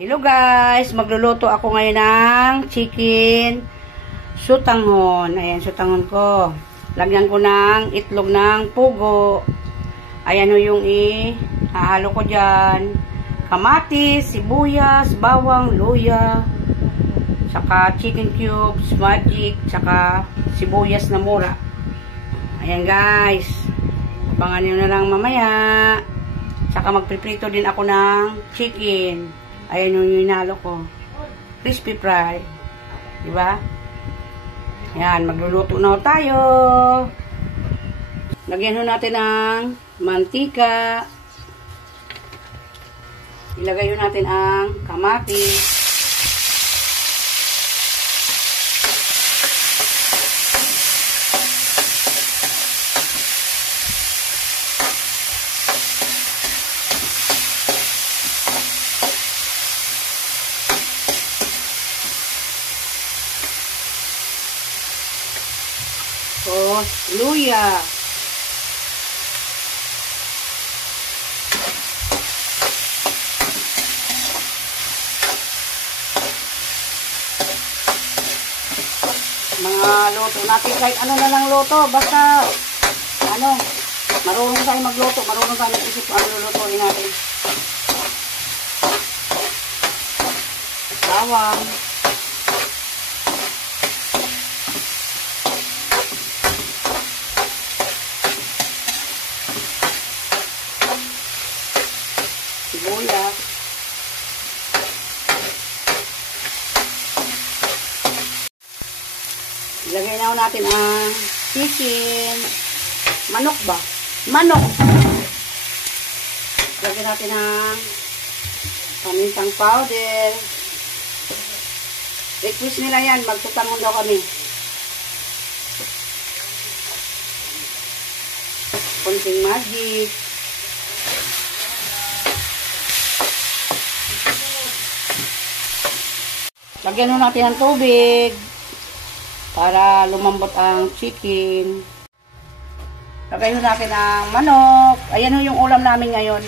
Hello guys, magluluto ako ngayon ng chicken sutanghon. Ayan, sutanghon ko. Lagyan ko ng itlog ng pugo. Ayan o yung ihahalo ko dyan. Kamatis, sibuyas, bawang, luya, saka chicken cubes, magic, saka sibuyas na mura. Ayan guys, abangan nyo na lang mamaya. Saka magpiprito din ako ng chicken. Ayan yung hinalo ko. Crispy fry. Diba? Ayan, magluluto na tayo. Lagyan natin ng mantika. Ilagay natin ang kamatis. Luya. Mga luto natin, kahit ano na lang luto, basta marunong tayo magluto, marunong tayo mag-isip ano lulutuin natin. Bawang. Sibuyas. Ilagay na natin ang chicken. Manok ba? Manok! Ilagay natin ang pamintang powder. Request nila yan, magtutangon daw kami. Konting magic. Lagyan natin ng tubig para lumambot ang chicken. Lagyan natin ang manok. Ayan yung ulam namin ngayon.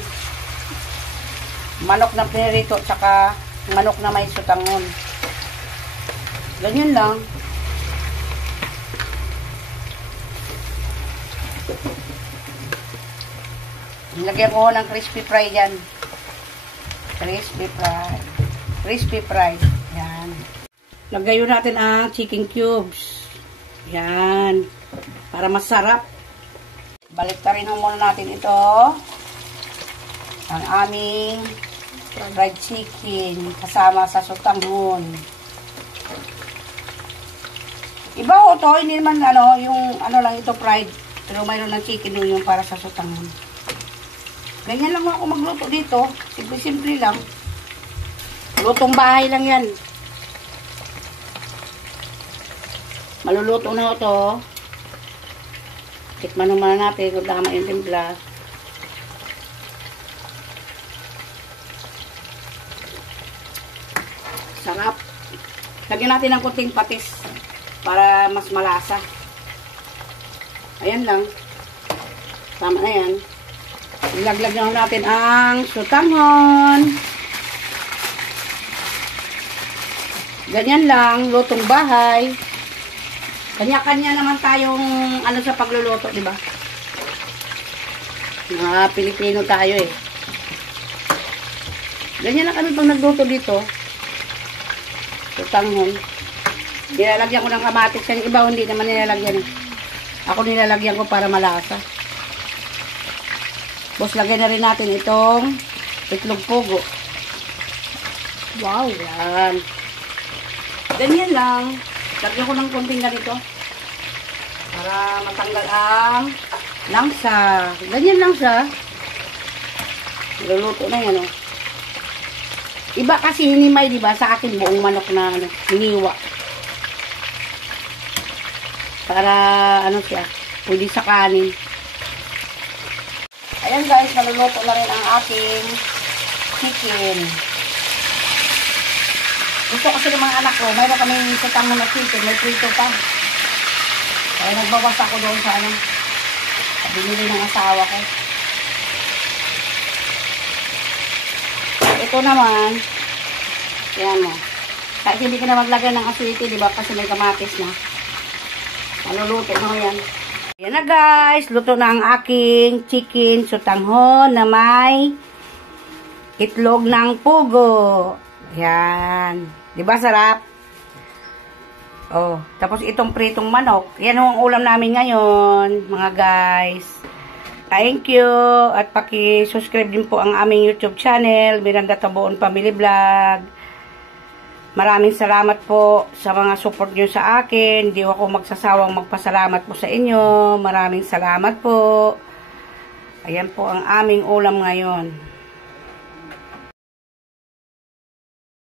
Manok na pinirito tsaka manok na may sutanghon. Ganyan lang. Lagyan ko ng crispy fry dyan. Crispy fry. Crispy fry. Yan. Lagayin natin ang chicken cubes. Yan. Para masarap. Baliktarin muna natin ito. Ang aming fried chicken kasama sa sutanghon. Iba ho to, hindi naman yung lang ito fried. Pero mayroon ng chicken yung para sa sutanghon. Ganyan lang ako magluto dito. Simple-simple lang. Lutong bahay lang yan. Maluluto na ito. Tikman naman natin kung tama yung timpla. Sarap. Lagyan natin ng kunting patis para mas malasa. Ayan lang. Tama na yan. Ilaglag na natin ang sutanghon. Ganyan lang, lutong bahay. Kanya-kanya naman tayong sa pagluluto, di ba? Mga Pilipino tayo eh. Ganyan lang kami pag nagluto dito. Sutanghon. Nilalagyan ko ng kamatis. Yung iba hindi naman nilalagyan eh. Ako nilalagyan ko para malasa. Tapos lagyan na rin natin itong itlog pugo. Wow, yan. Ganyan lang. Lagyan ko ng konting ganito. Para matanggal ang langsa. Ganyan lang siya. Luluto na yan, oh. Iba kasi hinimay, di ba? Sa akin buong manok na hiniwa. Para siya. Pwede sa kanin. Ayan guys, naluluto na rin ang ating chicken. Gusto kasi ng mga anak ko, mayroon kaming sutanghon na chicken, may prito pa. Kaya nagbawas ako doon sa binili ng asawa ko. Ito naman, Ayan mo. Kahit hindi ka na maglagay ng aswiti, di ba? Kasi may kamatis na. Maluluto mo yan. Ayan na guys, luto na ang aking chicken sutanghon na may itlog ng pugo. Ayan. Di ba sarap? Oh, tapos itong pritong manok. Yan ang ulam namin ngayon, mga guys. Thank you. At paki-subscribe din po ang aming YouTube channel, Miranda Taboon Family Vlog. Maraming salamat po sa mga support nyo sa akin. Hindi ako magsasawang magpasalamat po sa inyo. Maraming salamat po. Ayan po ang aming ulam ngayon.